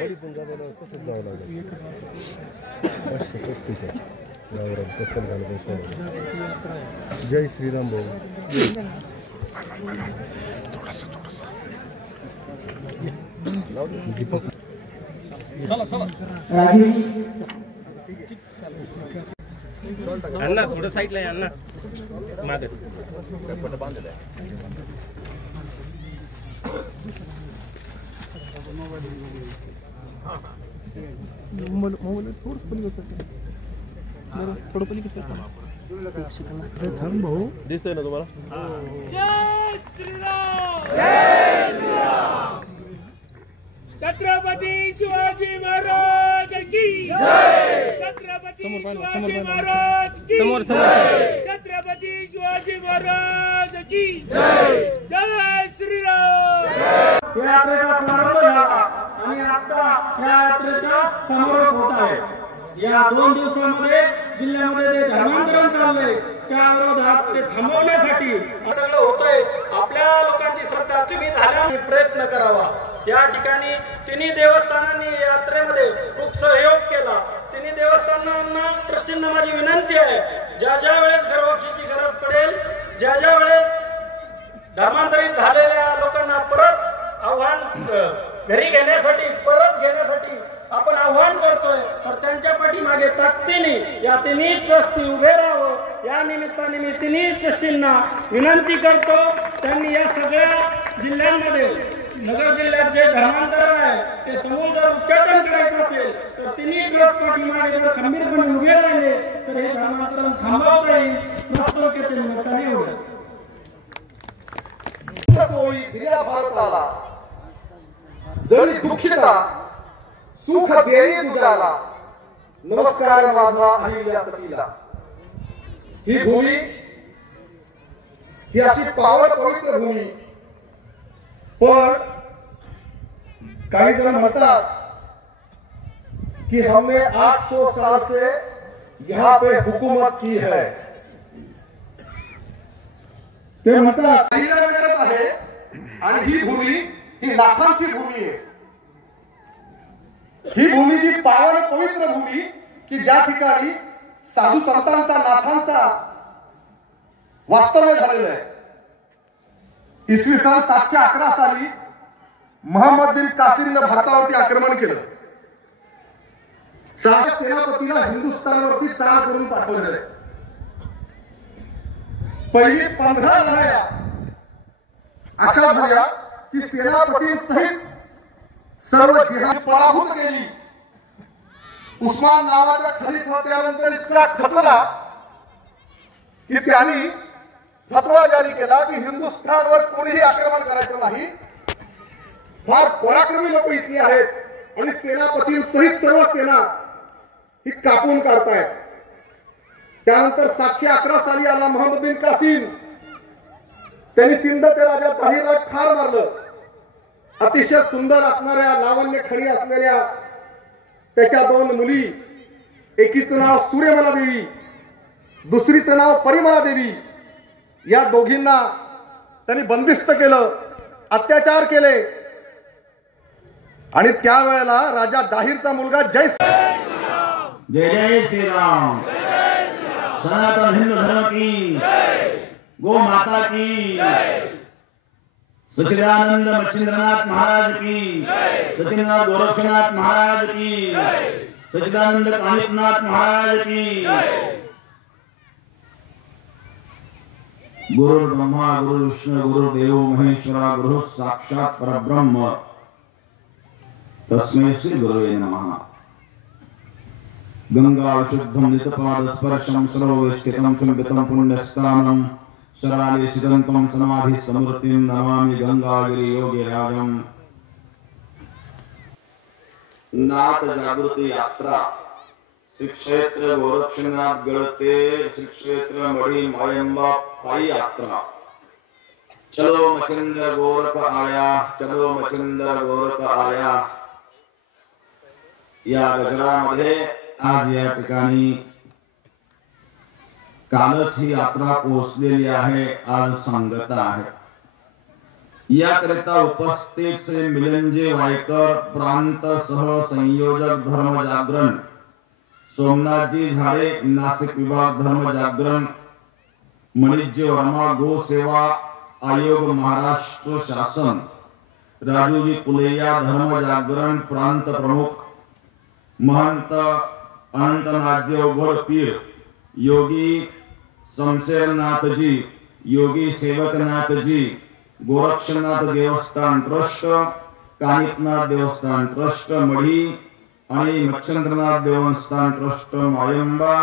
वडीतून जायला कसं जावं लागेल 535 गावरान कत्तल घालून सोडा. जय श्रीराम भाऊ. दीपक अन्ना थोडं साईडला आहे अन्ना मागे बांधलेलं आहे. मोबाईल थोडं पलीकडे थांब भाऊ दिसतंय ना तुम्हाला. जय श्रीराम. जय श्रीराम. छत्रपती शिवाजी महाराज की जय. छत्रपती शिवाजी महाराज की जय. छत्रपती शिवाजी महाराज की जय. जय श्रीराम. या यात्रेचा प्रारंभ झाला आणि आता या यात्रेचा समारोप होत आहे. या 2 दिवसांमध्ये जिल्ह्यामध्ये जे धर्मांतरण चाललंय त्या विरोधात ते थांबवण्यासाठी सगळं होतंय. आपल्या लोकांची श्रद्धा कमी झाल्याने प्रयत्न करावा. या ठिकाणी तिन्ही देवस्थानांनी यात्रेमध्ये खूप सहयोग केला. तिन्ही देवस्थानांना ट्रस्टींना माझी विनंती आहे, ज्या ज्या वेळेस घरबक्षीची गरज पडेल, ज्या ज्या वेळेस धर्मांतरित झालेल्या लोकांना परत आव्हान घरी घेण्यासाठी परत घेण्यासाठी आपण आव्हान करतोय, तर त्यांच्या पाठीमागे ताकदीने या तिन्ही ट्रस्टनी उभे राहावं. या निमित्ताने मी तिन्ही ट्रस्टींना विनंती करतो, त्यांनी या सगळ्या जिल्ह्यांमध्ये नगर जिल्ह्यात जे धर्मांतरण आहे ते समूळ जर उच्चाटन करायचं असेल तर तिन्ही ट्रस्ट पाठीमागे जर खंबीरपणे उभे राहिले तर हे धर्मांतरण थांबवता येईल. प्रस्तोक्याच्या निमित्ताने एवढंच. सोयी दिल्या भारताला, जरी दुःखिता सुख देई तुझ्याला. नमस्कार माझा अहिल्या सतीला. ही भूमी ही अशी पावन पवित्र भूमी, पर काही जण म्हणतात कि हमने 800 साल से यहाँ पे हुकूमत की है. ते म्हणतात अहिल्यानगरच आहे आणि ही भूमी ही नाथांची भूमी आहे. ही भूमी जी पावन पवित्र भूमी की ज्या ठिकाणी साधू संतांचा नाथांचा वास्तव्य झालेलं आहे. इसवी सन 711 साली मोहम्मद बिन कासिमने भारतावरती आक्रमण केलं. सेनापतीला हिंदुस्थानवरती चाल करून पाठवलेलं आहे. पहिली 15 लढाया अशा झाल्या की सेनापतींसहित सर्व जिहाद पराभूत केली. उस्मान नावाचा खलीफा त्यानंतर इतका खचला की त्यांनी फतवा जारी केला की हिंदुस्थानवर कोणीही आक्रमण करायचं नाही. फार पराक्रमी लोक इतकी आहेत आणि सेनापतींसहित सर्व सेना ही कापून काढतायत. त्यानंतर 711 साली आला मोहम्मद बिन कासिम. त्यांनी सिंधच्या राजा ताहिरला ठार मारलं. अतिशय सुंदर असणाऱ्या लावण्य खडी असलेल्या त्याच्या 2 मुली, एकीचं नाव सूर्यमला देवी, दुसरीचं नाव परिमला देवी, या दोघींना त्यांनी बंदिस्त केलं, अत्याचार केले. आणि त्यावेळेला राजा दाहिरचा मुलगा जय जय श्रीराम. सनातन हिंदू धर्म की, गो माता की, सच्चिदानंद मच्छिंद्रनाथ महाराज की, सच्चिदानंद गोरक्षनाथ महाराज की, सच्चिदानंद कानिपनाथ महाराज की. गुरु ब्रह्मा गुरु विष्णु गुरु देव महेश्वरा गुरु साक्षात परब्रह्म तस्मै श्री गुरुवे नमः. गंगा विशुद्धं नितपाद स्पर्शं सर्ववेष्टितं चुंबितं पुण्यस्थानं शराले सिदंतं समाधि समृतिं नमामि गंगागिरि योगिराजं. नाथ जागृति यात्रा श्री क्षेत्र गोरक्षनाथ गढ़ते श्री क्षेत्र मढ़ी मायम्बा पाई यात्रा. चलो मच्छिंद्र गोरख आया, चलो मच्छिंद्र गोरख आया. या गजरामध्ये आज या ठिकाणी कालच ही यात्रा पोहोचलेली आहे. आज सांगता आहे. याकरिता उपस्थित श्री मिलनजी वायकर प्रांत सह संयोजक धर्म जागरण, सोमनाथजी झाडे नाशिक विभाग धर्म जागरण, मणिजी वर्मा गो सेवा आयोग महाराष्ट्र शासन, राजूजी पुलेया धर्म जागरण प्रांत प्रमुख, महंत अनंतनाथजी उघड पीर, योगी शमशेरनाथ जी, योगी सेवकनाथ जी, गोरक्षनाथ देवस्थान ट्रस्ट, कानिपनाथ देवस्थान ट्रस्ट मढी आणि मच्छिंद्रनाथ देवस्थान ट्रस्ट मायंबा,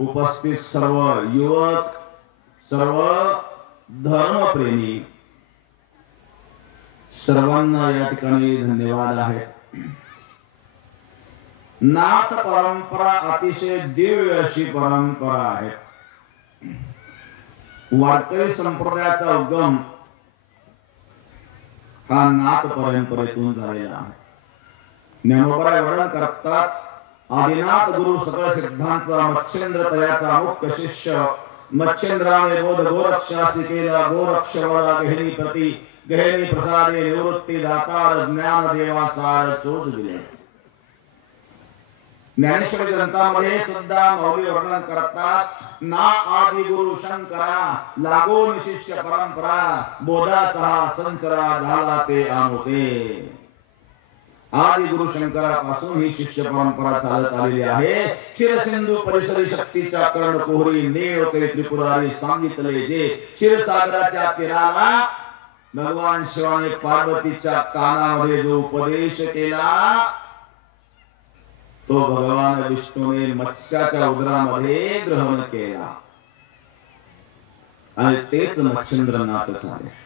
उपस्थित सर्व युवक, सर्व धर्मप्रेमी, सर्वांना या ठिकाणी धन्यवाद आहे। नाथ परंपरा अतिशय दिव्य अशी परंपरा आहे। वारकरी संप्रदायाचा उगम हा नाथ परंपरेतून झालेला आहे। ज्ञानोबा वर्णन करतात, आदिनाथ गुरु सकळ सिद्धांचा मच्छिंद्र तयाचा मुख्य शिष्य, मच्छिंद्राने बोध गोरक्षासी केला, गोरक्षवला गहिनी प्रति गहिनी प्रसादे निवृत्ती दातार ज्ञान देवा सार चोज दिले। ज्ञानेश्वरी ग्रंथामध्ये सुद्धा मौली वर्णन करतात, ना आदि गुरु शंकरा लागोन शिष्य परंपरा, बोधाचा हा संसरा झाला ते आमोते। आदि गुरु शंकरापासून ही शिष्य परंपरा चालत आलेली आहे। चिरसिंधू परिसरी शक्तीच्या कर्णकोहरी नेवते त्रिपुरारी सांगितले जे, क्षीरसागराच्या तीराला भगवान शिवाने पार्वतीच्या कानामध्ये जो उपदेश केला, तो भगवान विष्णूने मत्स्याच्या उदरामध्ये ग्रहण केला आणि तेच मच्छिंद्रनाथ झाले।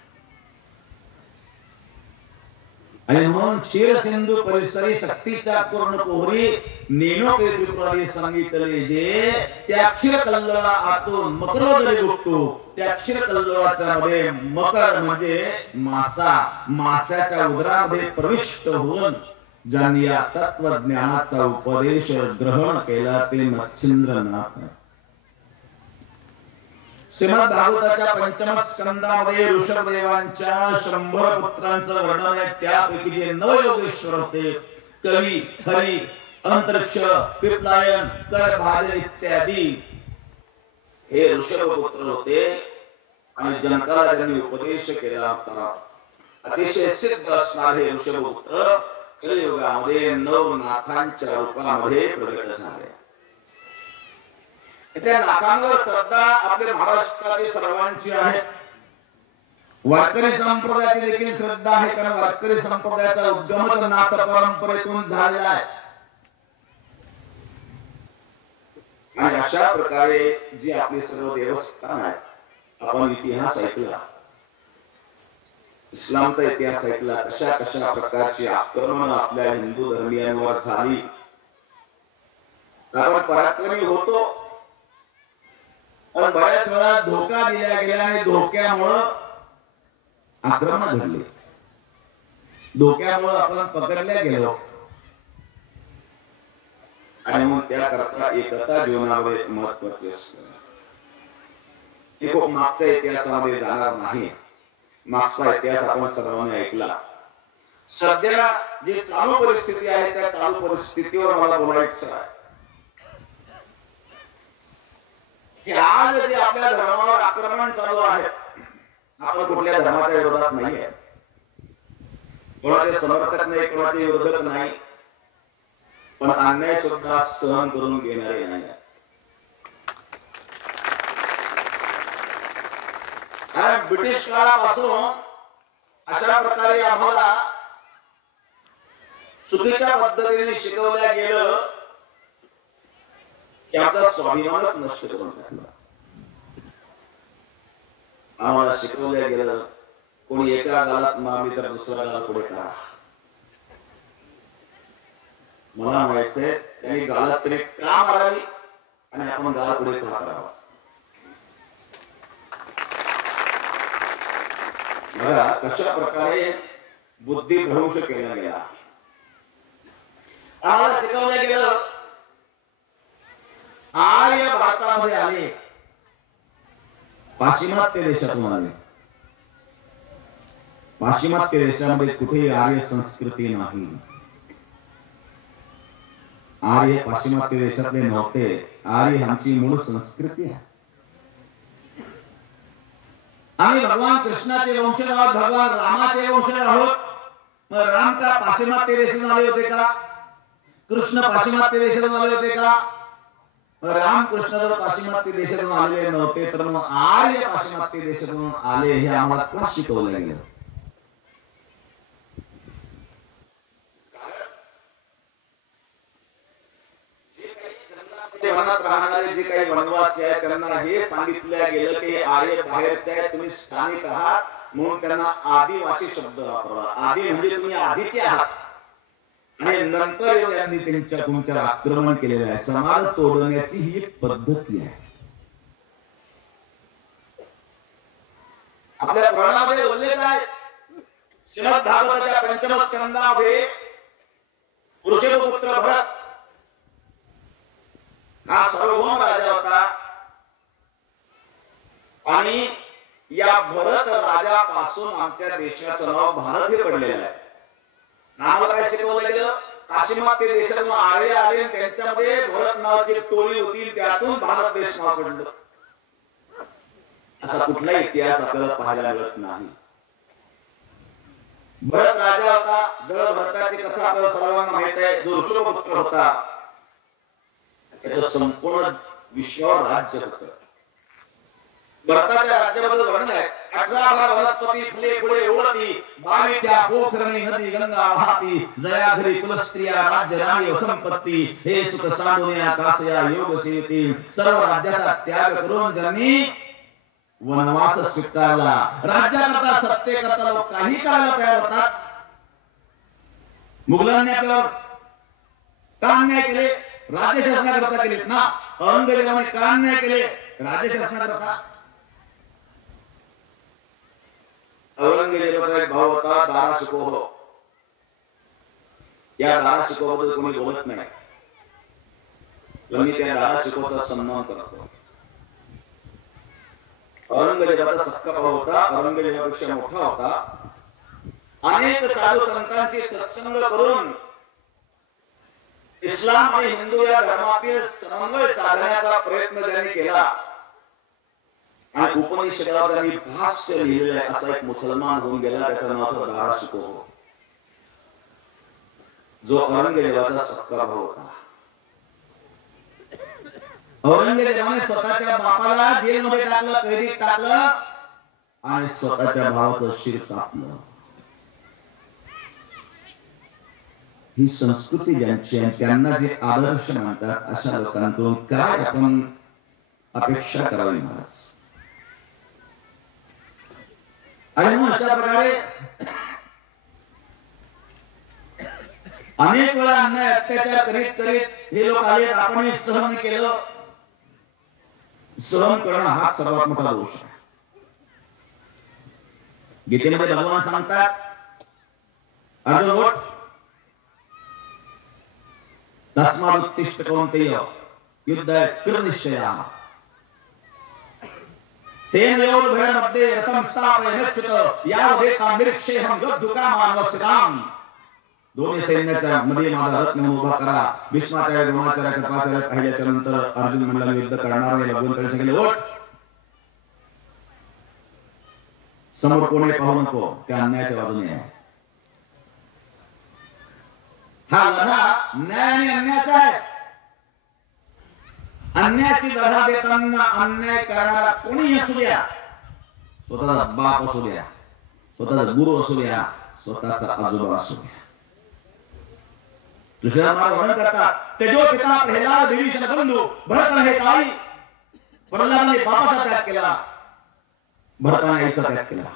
आणि म्हणून क्षीरसिंधू परिसरी शक्तीच्या कर्णकोहरी नेणोके त्रिपुरारी सांगितले जे, त्या क्षीर कल्लोळा आतून मकरोदरी गुप्तो, त्या क्षीर कल्लोळाच्या मध्ये मकर म्हणजे मासा, माशाच्या उदरामध्ये प्रविष्ट होऊन ज्यांनी या तत्वज्ञानाचा उपदेश ग्रहण केला ते मच्छिंद्रनाथ। श्रीमद भागवताच्या पंचम स्कंदामध्ये ऋषभदेवांच्या 100 पुत्रांचं वर्णन आहे। त्यापैकी जे नवयोगेश्वर होते, कवी, हरी, अंतरिक्ष, पिपलायन, कर, भाजन इत्यादी हे ऋषभपुत्र होते आणि जनकाला त्यांनी उपदेश केला होता। अतिशय सिद्ध असणारे हे ऋषभपुत्र कलियुगामध्ये नवनाथांच्या रूपामध्ये प्रगट झाले। त्या नाथांवर श्रद्धा आपल्या महाराष्ट्राची सर्वांची आहे। वारकरी संप्रदायाची देखील श्रद्धा आहे, कारण वारकरी संप्रदायाचा उद्गमच नाथ परंपरेतून झालेला आहे। आणि अशा प्रकारे जी आपली सर्व देवस्थान आहे, आपण इतिहास ऐकला, इस्लामचा इतिहास ऐकला, कशा कशा प्रकारची आक्रमण आपल्या हिंदू धर्मीयांवर झाली। आपण पराक्रमी होतो पण बऱ्याच वेळा धोका दिला गेला आणि धोक्यामुळं आक्रमण घडले, धोक्यामुळं आपण पकडल्या गेलो आणि मग त्याकरता एकता जीवनामध्ये महत्वाची असते। हे खूप मागच्या इतिहासामध्ये जाणार नाही, मागचा इतिहास आपण सर्वांनी ऐकला। सध्या जी चालू परिस्थिती आहे त्या चालू परिस्थितीवर मला बोलायचं आहे की आज जे आपल्या धर्मावर आक्रमण चालू आहे, आपण कुठल्या धर्माच्या विरोधात नाही आहे, कोणाचे समर्थक नाही, कोणाचे विरोधक नाही, पण अन्याय सुद्धा सहन करून घेणारे नाही। ब्रिटिश काळापासून अशा प्रकारे आम्हाला चुकीच्या पद्धतीने शिकवल्या गेलं की आमचा स्वाभिमानच नष्ट करून टाकला। आम्हाला शिकवल्या गेलं, कोणी एका गालात मारली तर दुसऱ्या गालात पुढे करा। मला म्हणायचंय त्यांनी गालात तरी का मारावी आणि आपण गाला पुढे का करावा। बघा कशा प्रकारे बुद्धिभ्रंश केला गेला। आम्हाला शिकवलं गेलं, आर्य भारतामध्ये आले, पाश्चिमात्य देशातून आले, पाश्चिमात्य देशामध्ये कुठेही आर्य संस्कृती नाही. आर्य पाश्चिमात्य देशातले नव्हते. आर्य आमची मूळ संस्कृती आहे. आम्ही भगवान कृष्णाचे वंशज आहोत, भगवान रामाचे वंशज आहोत. मग राम का पाश्चिमात्य देशातून आले होते का? कृष्ण पाश्चिमात्य देशातून आले होते का? रामकृष्ण जर पाश्चिमात्य देशातून आलेले नव्हते तर मग आर्य पाश्चिमात्य देशातून आले हे आम्हाला का शिकवलं गेलं? वनात राहणारे जे काही वनवासी आहेत त्यांना हे सांगितलं गेलं की आर्य बाहेरचे आहेत, तुम्ही स्थानिक आहात, म्हणून त्यांना आदिवासी शब्द वापरला. आदी म्हणजे तुम्ही आधीचे आहात आणि नंतर यांनी तुमच्यावर आक्रमण केलेलं आहे. समाज तोडण्याची ही एक पद्धती आहे. आपल्या पुराणामध्ये उल्लेख आहे, श्रीमद भागवताच्या पंचम स्कंदामध्ये ऋषभपुत्र भरत हा सार्वभौम राजा होता आणि या भरत राजापासून आमच्या देशाचं नाव भारत हे पडलेलं आहे. आम्हाला काय शिकवलं गेलं? पाश्चिमात्य देशातून आर्य आले, त्यांच्यामध्ये भरत नावाची टोळी होती, त्यातून भारत देश नाव पडलं. असा कुठला इतिहास आपल्याला पाहायला मिळत नाही. भरत राजा होता. जळ भरताची कथा आपल्याला सर्वांना माहित आहे. जो ऋषभपुत्र होता त्याचं संपूर्ण विश्वावर राज्य होतं. भरताच्या राज्याबद्दल वर्णन आहे. 18 वनस्पती फुले फुले उडती, 22 पोखरणी नदी गंगा वाहती, जयाधरी कुलस्त्रिया राज्य राणी व संपत्ती, हे सुख सांडून कासया योग सेविती. सर्व राज्याचा त्याग करून ज्यांनी वनवास स्वीकारला, राज्याकरता सत्तेकरता लोक काही करायला तयार होतात. मुघलांनी आपल्यावर का अन्याय केले? राज्य शासनाकरता केले ना. औरंगजेबाने का अन्याय केले? राज्य शासनाकरता. औरंगजेबाचा एक भाऊ होता दारा शिकोह. या दारा शिकोहबद्दल कोणी बोलत नाही, पण मी त्या दारा शिकोहचा सन्मान करतो. औरंगजेबाचा सक्का भाऊ होता, औरंगजेबापेक्षा मोठा होता. अनेक साधू संतांची सत्संग करून इस्लाम आणि हिंदू या धर्मातील समन्वय साधण्याचा प्रयत्न ज्यांनी केला आणि उपनिषदावर त्यांनी भाष्य लिहिलेलं आहे, असा एक मुसलमान होऊन गेला. त्याचं नाव होतं दारा शिकोह, जो औरंगजेबाचा सक्का भाऊ होता. औरंगजेबाने स्वतःच्या बापाला जेलमध्ये टाकलं, कैदीत टाकलं आणि स्वतःच्या भावाचं शिर कापलं. ही संस्कृती ज्यांची आहे, त्यांना जे आदर्श म्हणतात, अशा लोकांकडून काय आपण अपेक्षा करावी महाराज? आणि मग अशा प्रकारे अनेक वेळा अन्याय अत्याचार करीत करीत हे लोक आले. आपणही सहन केलं. सहन करणं हा सर्वात मोठा दोष आहे. गीतेमध्ये भगवान सांगतात, अर्जुन उठ, तस्मादुत्तिष्ठ कौन्तेय युद्धाय कृत निश्चयः, सेनयोर्भयमध्ये रथं स्थापयन्च्युत यावदेतां निरीक्षेऽहं योद्धुकामानवस्यताम्. दोन्ही सैन्याच्या मध्ये माझा रथ नेऊन उभा करा. भीष्माचार्य, द्रोणाचार्य, कृपाचार्य पाहिल्याच्या नंतर अर्जुन म्हणला मी युद्ध करणार नाही. भगवंताने सांगितले उठ, समोर कोणी पाहू नको, त्या अन्यायाच्या बाजूने आहे. हा लढा न्याय आणि अन्यायाचा आहे. अन्यायाची लढा देताना अन्याय करणारा कोणी असू द्या, स्वतःचा बाप असू द्या, स्वतःचा गुरु असू द्या, स्वतःचा आजोबा असू द्या. दुसऱ्या मार्ग वर्णन करतात, तेजो पिता प्रल्हाद विभीषण बंधू भरताने हे काही, प्रल्हादाने बापाचा त्याग केला, भरताने आईचा त्याग केला.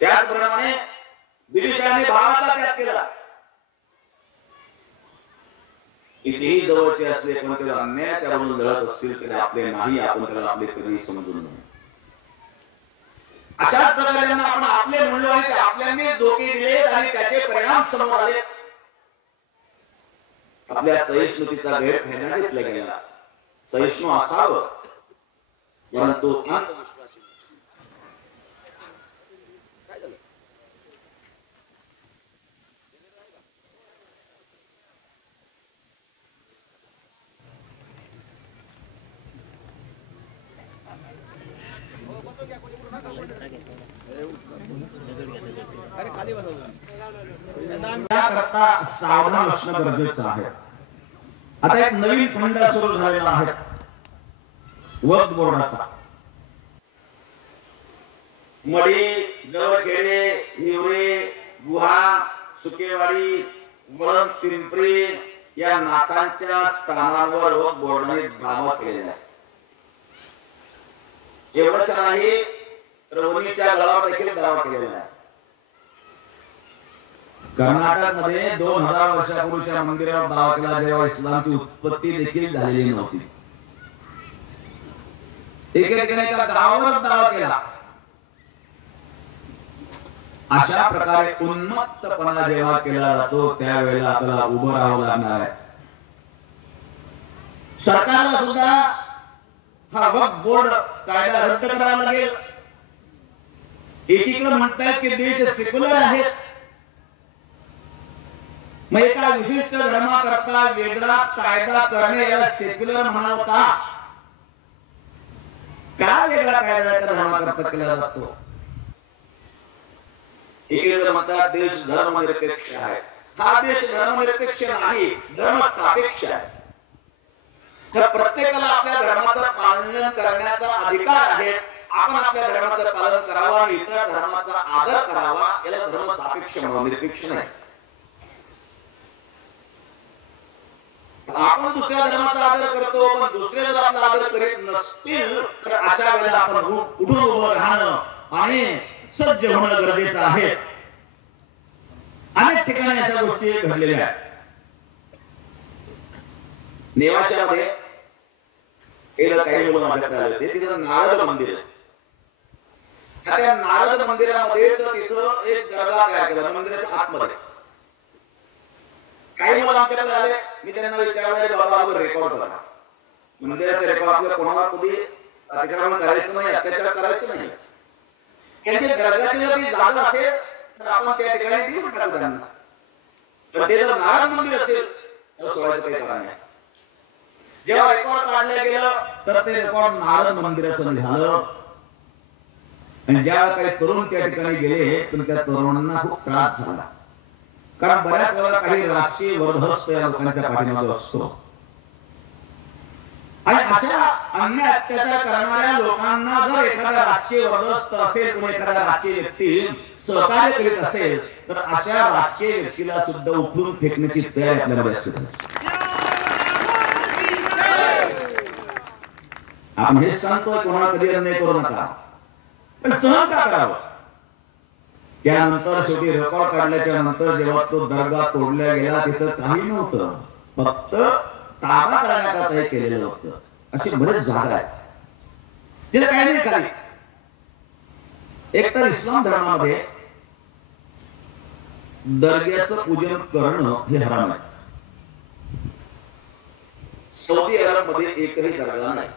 त्याचप्रमाणे विभीषणाने भावाचा त्याग केला. कितीही जवळचे असले पण ते अन्यायाच्या बाजूने लढत असतील तरी आपले नाही, आपण त्याला आपले कधीही समजून नये. अशाच प्रकारे आपण आपले म्हणलो आणि ते आपल्याने धोके दिले आणि त्याचे परिणाम समोर आले. आपल्या सहिष्णुतेचा गैरफायदा घेतला गेला. सहिष्णू असावं, परंतु त्याकरता सावधान असणं गरजेचं आहे. आता एक नवीन फंड सुरू झालेला आहे वक्फ बोर्डाचा. मडी, जवळखेडे, हिवरे, गुहा, सुकेवाडी, वळण, पिंपरी या नाथांच्या स्थानांवर वक्फ बोर्डाने दावा केलेला आहे. एवढंच नाही तर वणीच्या गडावर देखील दावा केलेला आहे. कर्नाटक मध्ये 2000 वर्षापूर्वीच्या मंदिरावर दावा केला जेव्हा इस्लामची उत्पत्ती देखील झालेली नव्हती. एके ठिकाणी एका गावावर दावा केला. अशा प्रकारे उन्मत्तपणा जेव्हा केला जातो त्यावेळेला आपल्याला उभं राहावं लागणार आहे. सरकारला सुद्धा हा वक्फ बोर्ड कायदा रद्द करावा लागेल. एकीकडे म्हणतात की देश सेक्युलर आहे, मग एका विशिष्ट धर्माकरता वेगळा कायदा करणे याला सेक्युलर म्हणावं का? का वेगळा कायदा त्या धर्माकरता केला जातो? एकीकडे म्हणतात देश धर्मनिरपेक्ष आहे. हा देश धर्मनिरपेक्ष नाही, धर्मसापेक्ष आहे. तर प्रत्येकाला आपल्या धर्माचं पालन करण्याचा अधिकार आहे. आपण आपल्या धर्माचं पालन करावं आणि इतर धर्माचा आदर करावा, याला धर्मसापेक्ष म्हणून, निरपेक्ष नाही. आपण दुसऱ्या धर्माचा आदर करतो, पण दुसरे जर आपला आदर करीत नसतील तर अशा वेळेला आपण उठून उभं राहणं आणि सज्ज होणं गरजेचं आहे. अनेक ठिकाणी अशा गोष्टी घडलेल्या आहेत. नेवाशामध्ये एकदा काही मुलं माझ्याकडे आले होते. तिथं नारद मंदिर आहे. त्या नारद मंदिरामध्येच तिथं एक दर्गा तयार केला मंदिराच्या आतमध्ये. काही मुलं आमच्याकडे आले. मी त्यांना विचारलं बाबा रेकॉर्ड करा. मंदिराचे रेकॉर्ड आपल्या कोणाला कधी अतिक्रमण करायचं नाही, अत्याचार करायचं नाही. त्यांच्या दर्गाची जर ती जागा असेल तर आपण त्या ठिकाणी देऊन टाकू त्यांना. पण ते जर नारद मंदिर असेल तर सोडायचं काही कारण नाही. जेव्हा रेकॉर्ड काढलं गेलं तर ते रेकॉर्ड नारद मंदिराचं निघालं. आणि ज्या काही तरुण त्या ठिकाणी गेले पण त्या तरुणांना खूप त्रास झाला. कारण बऱ्याच वेळा काही राजकीय वर्धस्त या लोकांच्या पाठीमागे असतो. आणि अशा अन्य अत्याचार करणाऱ्या लोकांना जर एखादा राजकीय वर्धस्त असेल, कोणी एखादा राजकीय व्यक्ती सहकार्य करीत असेल तर अशा राजकीय व्यक्तीला सुद्धा उठून फेकण्याची तयारी आपल्यामध्ये असते. आपण हे सांगतोय कोणाला कधी अन्याय करू नका, पण सहन का करावं? त्यानंतर शेवटी रेकॉर्ड काढल्याच्या नंतर जेव्हा तो दर्गा तोडला गेला तिथं काही नव्हतं, फक्त ताबा करण्याकरता हे केलेलं होतं. अशी बरेच जागा आहेत जिथे काही नाही खाली. एक तर इस्लाम धर्मामध्ये दर्ग्याचं पूजन करणं हे हराम आहे. सौदी अरब मध्ये एकही दर्गा नाही.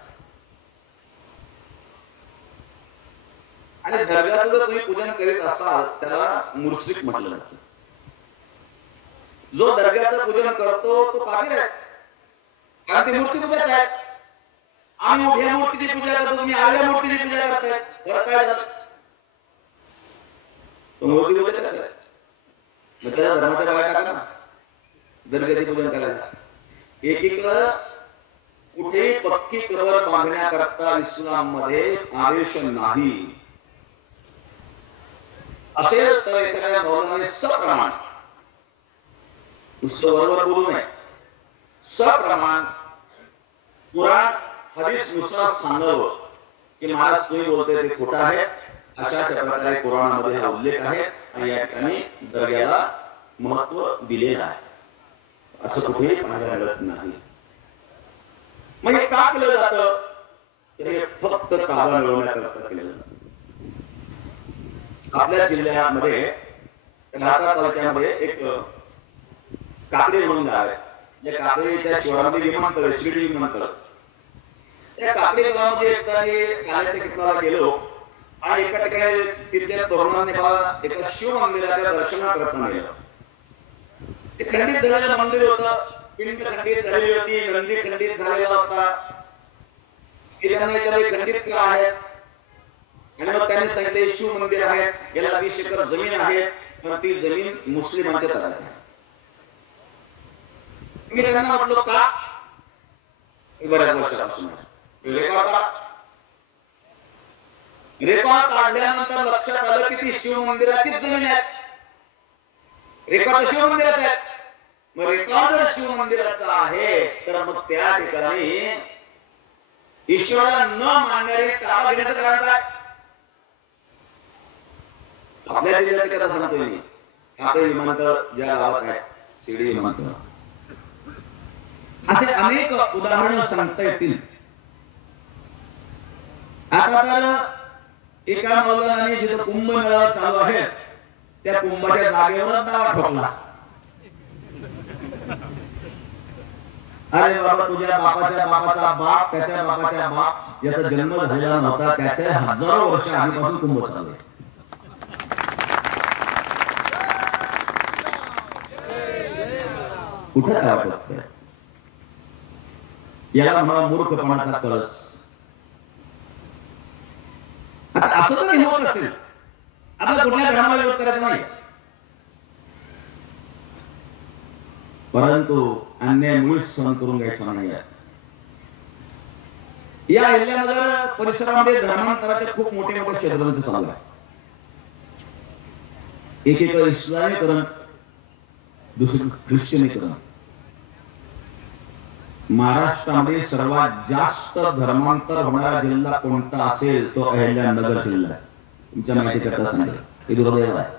आणि दर्ग्याचं जर तुम्ही पूजन करीत असाल त्याला मुश्रिक म्हटलं जातं. जो दर्ग्याचं पूजन करतो तो काफिर आहे, कारण ती मूर्ती पूजाच आहे. आम्ही उभ्या मूर्तीची पूजा करतो, तुम्ही आडव्या मूर्तीची पूजा करताय. बरं काय झालं? तो मूर्ती पूजा आहे. मग त्याला धर्माच्या बाहेर टाका ना दर्ग्याचे पूजन करायला. एकीकडं कुठेही पक्की कबर बांधण्याकरता इस्लाम मध्ये आदेश नाही. असेल तर एखाद्या मौलाने सप्रमाण, नुसतं बरोबर बोलू नये, सप्रमाण कुराण हदीस नुसार सांगावं की महाराज तुम्ही बोलताय ते खोटं आहे. अशा प्रकारे कुराणामध्ये हा उल्लेख आहे आणि या ठिकाणी दर्ग्याला महत्व दिलेलं आहे. असं कुठेही पाहायला मिळत नाही. मग हे का केलं जातं? तर हे फक्त ताबा मिळवण्याकरता केलं जातं. आपल्या जिल्ह्यामध्ये राहता तालुक्यामध्ये एक काकडे म्हणून गाव आहे. या काकडेच्या शिवारामध्ये विमानतळ, शिर्डी विमानतळ. त्या काकडे गावामध्ये एकदा काल्याच्या किल्ल्याला गेलो आणि एका ठिकाणी तिथल्या तरुणांनी मला एका शिव मंदिराच्या दर्शनाकरता नेलं. ते खंडित झालेलं मंदिर होतं. पिंड खंडित झालेली होती, नंदी खंडित झालेला होता. त्यांना विचारले खंडित का आहे? आणि मग त्यांनी सांगितले शिव मंदिर आहे, याला 20 एकर जमीन आहे, पण ती जमीन मुस्लिमांच्या ताब्यात आहे. मी त्यांना म्हटलो का? बऱ्याच वर्षापासून रेकॉर्ड काढल्यानंतर लक्षात आलं की ती शिव मंदिराचीच जमीन आहे. रेकॉर्ड शिव मंदिरात आहे. मग रेकॉर्ड जर शिव मंदिराचा आहे तर मग त्या ठिकाणी ईश्वराला न मानणारे ताबा घेण्याचं कारण काय? आपल्या जिल्ह्यात कथा सांगतोय मी. आपले विमानतळ ज्या गावात आहे शिर्डी विमानतळ, असे अनेक उदाहरणं सांगता येतील. आता तर एका मौलानाने जिथं कुंभमेळा चालू आहे त्या कुंभाच्या जागेवर दावा ठोकला. अरे बाबा, तुझ्या बापाच्या बापाचा बाप, त्याच्या बापाच्या बाप याचा जन्म झालेला नव्हता, त्याच्या हजारो वर्ष आधीपासून कुंभ चालू आहे. कुठं काय वाटत? याला म्हणा मूर्खपणाचा कळस. आता असं तरी होत असेल, आपल्या कुठल्या धर्माला विरोध करायचा नाही, परंतु अन्याय मुळीच सहन करून घ्यायचा नाही. या अहिल्यानगर परिसरामध्ये धर्मांतराचे खूप मोठे मोठे क्षेत्रांचं चालू आहे. एकीकडे इस्लामीकरण, दुसरीकडे ख्रिश्चनीकरण. महाराष्ट्रामध्ये सर्वात जास्त धर्मांतर होणारा जिल्हा कोणता असेल तो अहिल्यानगर जिल्हा. तुमच्या माहिती करता सांगेल, हे दुर्दैव आहे.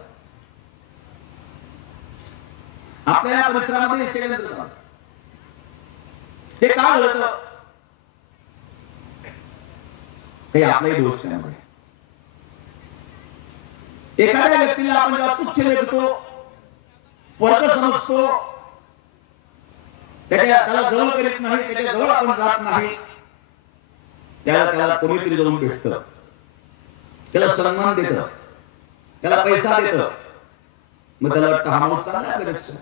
आपल्या या परिसरामध्ये हे का घडतं? काही आपलाही दोष त्यामध्ये. एखाद्या व्यक्तीला आपण जेव्हा तुच्छ लेखतो, वर्ग समजतो, त्याला जवळ करीत नाही, त्याच्या जवळ आपण जात नाही, त्याला कोणीतरी जाऊन भेटतं, त्याला सन्मान देतं, त्याला पैसा देतं, मग त्याला वाटतं हा माणूस चांगला आहे.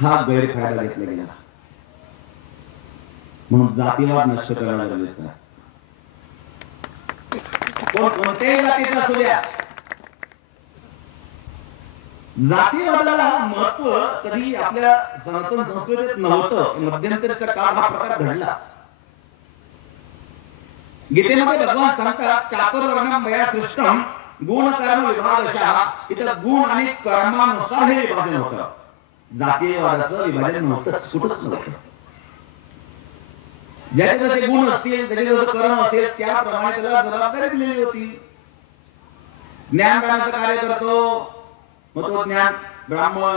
हा गैरफायदा घेतला गेला. म्हणून जातीवाद नष्ट करणं गरजेचं आहे. कोणत्याही जातीचा असू द्या, जातीवादाला महत्व कधी आपल्या सनातन संस्कृतीत नव्हतं. मध्यंतरीच्या काळात हा प्रकार घडला. गीतेमध्ये भगवान सांगतात चातुर्वर्णम मया सृष्टम गुण कर्म विभागशः. इथं गुण आणि कर्मानुसार हे विभाजन होतं. जातीयवादाचं विभाजन नव्हतंच, कुठंच नव्हतं. ज्याचे जसे गुण असतील, त्याचे जसं कर्म असेल, त्याप्रमाणे त्याला जबाबदारी दिलेली होती. ज्ञानदानाचं कार्य करतो, मग तो ज्ञान ब्राह्मण.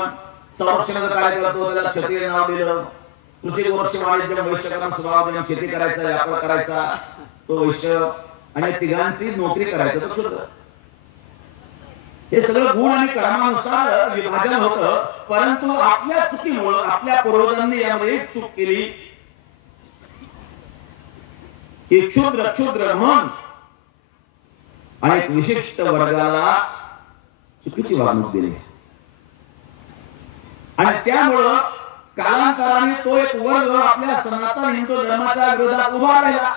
संरक्षणाचं कार्य करतो, त्याला क्षत्रिय नाव दिलं. कृषी गोरक्ष वाणिज्य वैश्यकरण स्वभाव शेती करायचा, व्यापार करायचा तो वैश्य, आणि तिघांची नोकरी करायचं तो शूद्र. हे सगळं गुण आणि कर्मानुसार विभाजन होतं. परंतु आपल्या चुकीमुळे आपल्या पूर्वजांनी यामध्ये एक चूक केली की क्षुद्र क्षुद्र म्हणून अनेक विशिष्ट वर्गाला चुकीची वागणूक दिली. आणि त्यामुळं कालांतराने तो एक वर्ग आपल्या सनातन हिंदू धर्माच्या विरोधात उभा राहिला.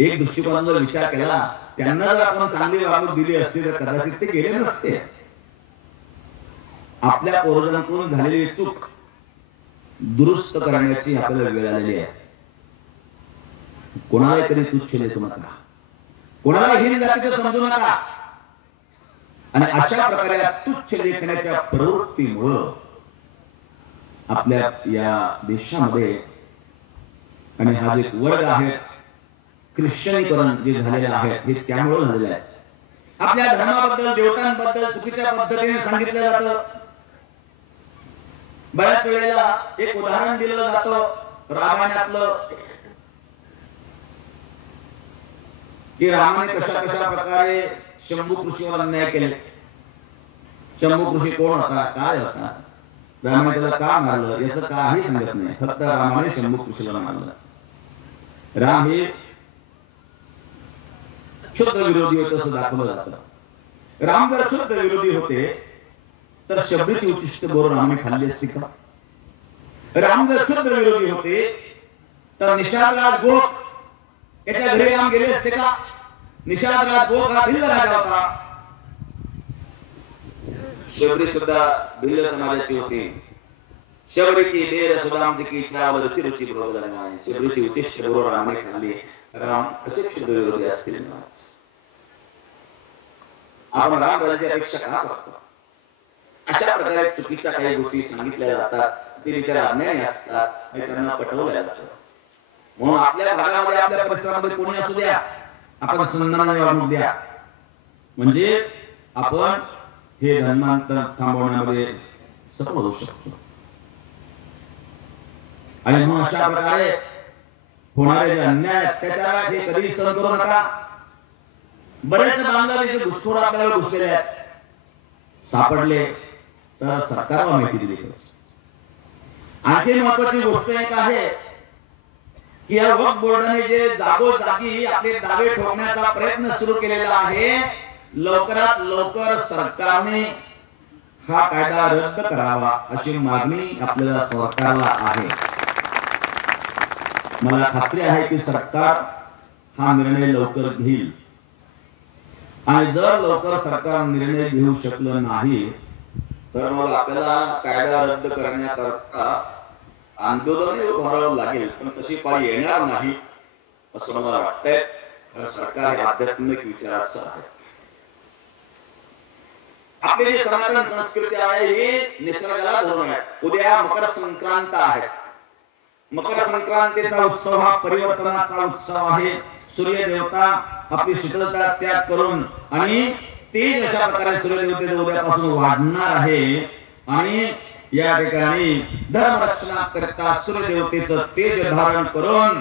एक दृष्टिकोनाचा जर विचार केला, त्यांना जर आपण चांगली वागणूक दिली असती तर कदाचित ते गेले नसते. आपल्या पूर्वजांकडून झालेली चूक दुरुस्त करण्याची आपल्याला वेळ आलेली आहे. कोणालाही कधी तुच्छ लेखू नका, कोणाला हीन जातीचं समजू नका. आणि अशा प्रकारे तुच्छ लेखण्याच्या प्रवृत्तीमुळं आपल्या या देशामध्ये आणि हा जे वर्ग आहे ख्रिश्चनीकरण जे झालेलं आहे हे त्यामुळे झालेलं आहे. आपल्या धर्माबद्दल, देवतांबद्दल चुकीच्या पद्धतीने सांगितलं जातं. बऱ्याच वेळेला एक उदाहरण दिलं जातं रामायणातलं की रामाने कशा कशा प्रकारे शंभू ऋषीवर अन्याय केले. शंभू ऋषी कोण होता, काय होता, रामाने त्याला का मारलं याचं काही सांगत नाही. फक्त रामाने शंभू ऋषीला मारलं. राम हे क्षुद्र विरोधी होते असं दाखवलं जातं. राम जर क्षुद्र विरोधी होते तर शबरीची उच्चिष्ट बोर रामाने खाल्ली असती का? राम जर क्षुद्र विरोधी होते तर निशालराज गोप याच्या घरी राम गेले असते का? निषाद राज गोखा भिल्ल राजा होता. शबरी सुद्धा भिल्ल समाजाची होती. शबरी की बेर सुदामची की चावल रुची रुची बरोबर आहे. शबरीची उचिष्ट बरोबर रामाने खाल्ली. राम कसे क्षुद्र विरोधी असतील. आपण राम राजाची अपेक्षा का करतो? अशा प्रकारे चुकीच्या काही गोष्टी सांगितल्या जातात, ते विचार अज्ञानी असतात आणि त्यांना पटवल्या जातं. म्हणून आपल्या भागामध्ये आपल्या परिसरामध्ये कोणी असू द्या, आपण सन्मानाने वागणूक द्या, म्हणजे आपण हे धर्मांतर थांबवण्यामध्ये सफल होऊ शकतो. आणि म्हणून अशा प्रकारे होणारे जे अन्याय अत्याचार आहेत हे कधीही सहन करू नका. बरेच बांगलादेशी घुसखोर आपल्याला घुसलेले आहेत, सापडले तर सरकारला माहिती दिली पाहिजे. आणखी महत्वाची गोष्ट एक आहे की या वक्फ बोर्डाने जे जागोजागी आपले दावे ठोकण्याचा प्रयत्न सुरू केलेला आहे, लवकरात लवकर सरकारने हा कायदा रद्द करावा अशी मागणी आपल्याला सरकारला आहे. मला खात्री आहे की सरकार हा निर्णय लवकर घेईल. आणि जर लवकर सरकार निर्णय घेऊ शकलं नाही तर मग आपल्याला कायदा रद्द करण्याकरता आंदोलन उभारावं लागेल. पण तशी पाळी येणार नाही असं मला वाटतंय. सरकार हे आध्यात्मिक विचाराचं आहे. आपली जी सनातन संस्कृती आहे ही निसर्गाला धरून आहे. उद्या मकर संक्रांत आहे. मकर संक्रांतीचा उत्सव हा परिवर्तनाचा उत्सव आहे. सूर्य देवता आपली शीतलता त्याग करून आणि तेज अशा प्रकारे सूर्य देवतेचं उद्यापासून वाढणार आहे. आणि या ठिकाणी धर्मरक्षणाकरिता सूर्य देवतेचं तेज धारण करून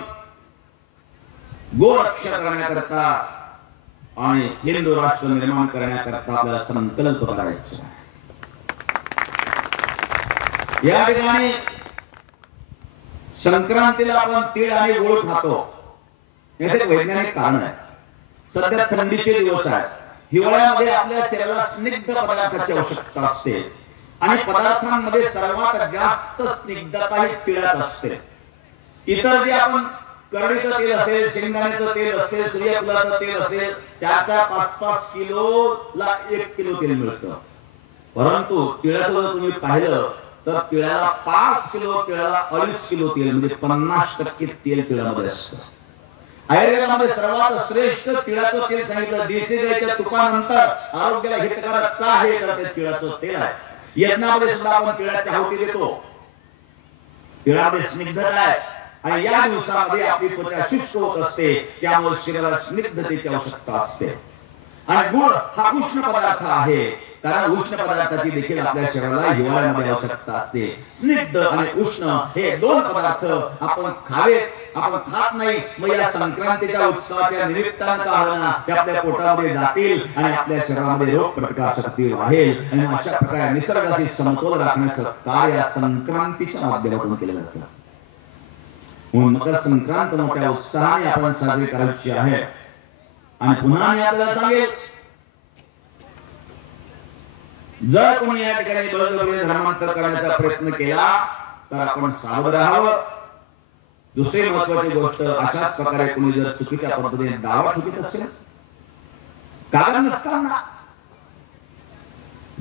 गोरक्षा करण्याकरता आणि हिंदू राष्ट्र निर्माण करण्याकरता आपल्याला संकल्प करायचा. या ठिकाणी संक्रांतीला आपण तीळ आणि गोड खातो. याचे एक वैज्ञानिक कारण आहे. सध्या थंडीचे दिवस आहेत. हिवाळ्यामध्ये आपल्या शरीराला स्निग्ध पदार्थाची आवश्यकता असते आणि पदार्थांमध्ये सर्वात जास्त स्निग्धता ही तिळात असते. इतर जे आपण करडीचं तेल असेल, शेंगदाण्याचं तेल असेल, सूर्यफुलाचं तेल असेल, 4-5 किलोला 1 किलो तेल मिळतं. परंतु तिळाचं जर तुम्ही पाहिलं तर तिळाला 5 किलो, तिळाला 2.5 किलो तेल, म्हणजे 50% तेल तिळामध्ये असतं. आयुर्वेदामध्ये सर्वात श्रेष्ठ तिळाचं तेल सांगितलं. देशी गाईच्या तुपानंतर आरोग्याला हितकारक का आहे तर ते तिळाचं तेल आहे. यज्ञामध्ये सुद्धा आपण तिळाची आहुती देतो. तिळामध्ये स्निग्धता आहे आणि या दिवसामध्ये आपली त्वचा शुष्क होत असते, त्यामुळे शरीराला स्निग्धतेची आवश्यकता असते. आणि गुळ हा उष्ण पदार्थ आहे, कारण उष्ण पदार्थाची देखील आपल्या शरीराला हिवाळ्यामध्ये आवश्यकता असते. स्निग्ध आणि उष्ण हे 2 पदार्थ आपण खावेत. आपण खात नाही. मग या संक्रांतीच्या उत्सवाच्या निमित्तानं का होईना ते आपल्या पोटामध्ये जातील आणि आपल्या शरीरामध्ये रोग प्रतिकार शक्ती वाढेल. आणि अशा प्रकारे निसर्गाशी समतोल राखण्याचं कार्य संक्रांतीच्या माध्यमातून केलं जातं. म्हणून मकर संक्रांत मोठ्या उत्साहाने आपण साजरी करायची आहे. आणि पुन्हा मी आपल्याला सांगेल, जर कोणी या ठिकाणी बळजबरीने धर्मांतर करण्याचा प्रयत्न केला तर आपण सावध राहावं. दुसरी महत्वाची गोष्ट, अशाच प्रकारे कोणी जर चुकीच्या पद्धतीने दावा ठोकीत असेल, कारण नसताना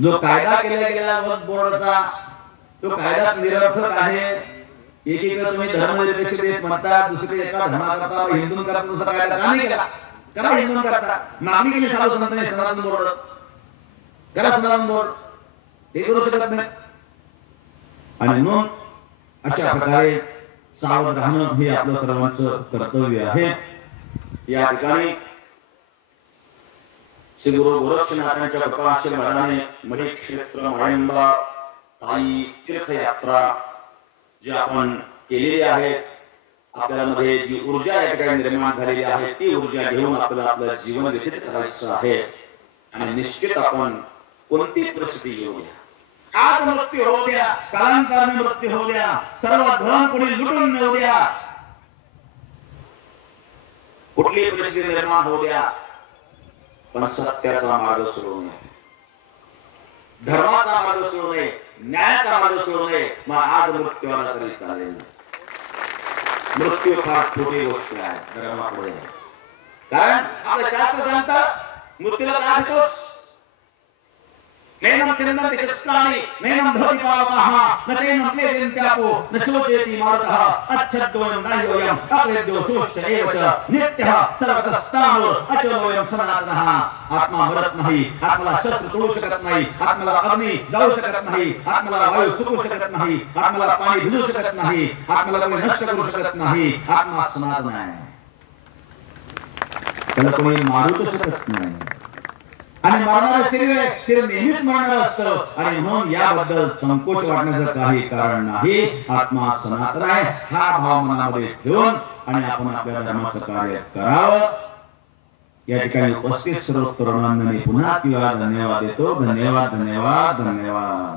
जो कायदा केला गेला वक्फ बोर्डाचा, तो कायदा निरर्थक आहे. एकीकडे तुम्ही धर्मनिरपेक्ष देश म्हणता, दुसरीकडे एका धर्माकरता हिंदूंकरता तसा कायदा का नाही केला? करा हिंदूंकरता. मागणी केली साधू संतांनी सनातन बोर्ड, करा सनातन बोर्ड. ते करू शकत नाही. आणि म्हणून अशा प्रकारे सावध राहणं हे आपलं सर्वांचं कर्तव्य आहे. या ठिकाणी श्री गुरु गोरक्षनाथांच्या कृपा आशीर्वादाने मढी क्षेत्र मायंबा ताई तीर्थयात्रा जी आपण केलेली आहे, आपल्यामध्ये जी ऊर्जा या ठिकाणी निर्माण झालेली आहे, ती ऊर्जा घेऊन आपल्याला आपलं जीवन व्यतीत करायचं आहे. आणि निश्चित आपण कोणती परिस्थिती येऊ द्या, आज मृत्यू होऊ द्या, कालांतराने मृत्यू होऊ द्या, सर्व धन कोणी लुटून नेऊ द्या, कुठली परिस्थिती निर्माण होऊ द्या, पण सत्याचा मार्ग सोडू नये, धर्माचा मार्ग सोडू नये, न्यायाचा मार्ग सोडू नये. मग आज मृत्यू आला तरी चालेल. मृत्यू फार छोटी गोष्ट आहे धर्मापुढे. कारण आपलं शास्त्र सांगतं मृत्यूला काय भेटतोस. नैनम चंदन शस्त्राणि नैनम धरती पावकाः न चैनम क्लेदेन त्यापो न शोचयति मारुतः अच्छद्वयं नाह्योयं अक्लेद्यो शोश्च एव च नित्यः सर्वतस्तानो अचलोयं सनातनः. आत्मा मरत नाही, आत्माला शस्त्र तोडू शकत नाही, आत्माला अग्नी जाळू शकत नाही, आत्माला वायू सुकू शकत नाही, आत्माला पाणी भिजू शकत नाही, आत्माला कोणी नष्ट करू शकत नाही. आत्मा सनातन आहे, त्याला कोणी मारू शकत नाही. आणि मरणारं शरीर नेहमीच मरणारं असतं. आणि म्हणून याबद्दल संकोच वाटण्याचं काही कारण नाही. आत्मा सनातन आहे हा भाव मनामध्ये ठेवून आणि आपण आपल्या धर्माचं कार्य करावं. या ठिकाणी उपस्थित सर्व तरुणांना मी पुन्हा किंवा धन्यवाद देतो. धन्यवाद धन्यवाद धन्यवाद.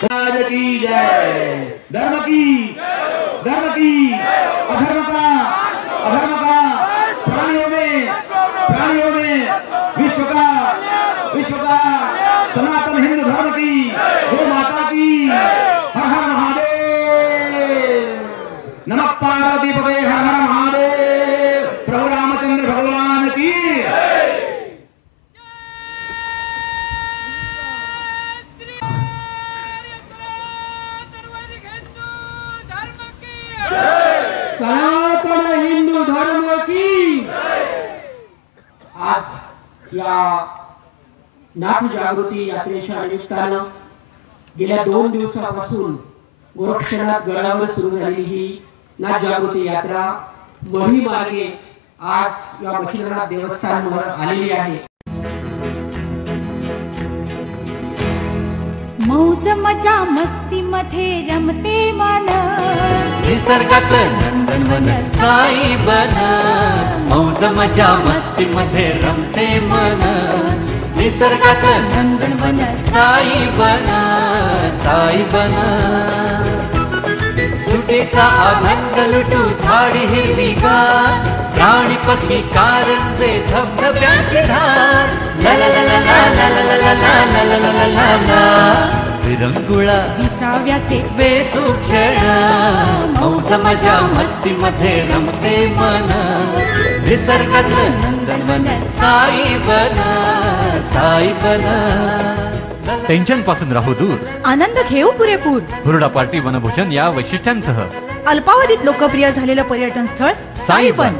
समाज की जय, धर्म की अधर्म का प्राणियों में विश्व का सनातन हिंदू धर्म की गो माता की हर हर महादेव. नमः पार्वती पते हर हर महादेव. प्रभु रामचंद्र भगवान की. सनातन हिंदू धर्म की. आज या नाथ जागृती यात्रेच्या निमित्तानं गेल्या 2 दिवसापासून गोरक्षनाथ गडावर सुरू झालेली ही नाथ जागृती यात्रा मढी मार्गे आज या मच्छिंद्रनाथ देवस्थानावर आलेली आहे. मौज मजा मस्ती मध्ये रमते मन, निसर्गात नंदनवन साई बन. मौज मजा मस्ती मध्ये रमते मन, निसर्गात नंदनवन साई बन. सुटीचा आनंद लुटू झाडी हिरवीगार, प्राणी पक्षी कारंजे धबधब्याची धार. ला ला ला ला ला ला ला ला ला ला ला ला ला. विरंगुळा विसाव्याचे वेचू क्षण, मौज मजा मस्ती मध्ये रमते मन. निसर्गात नंदनवन साई बन. टेन्शन पासून राहू दूर, आनंद घेऊ पुरेपूर. हुरडा पार्टी वनभोजन या वैशिष्ट्यांसह अल्पावधीत लोकप्रिय झालेलं पर्यटन स्थळ साईबन.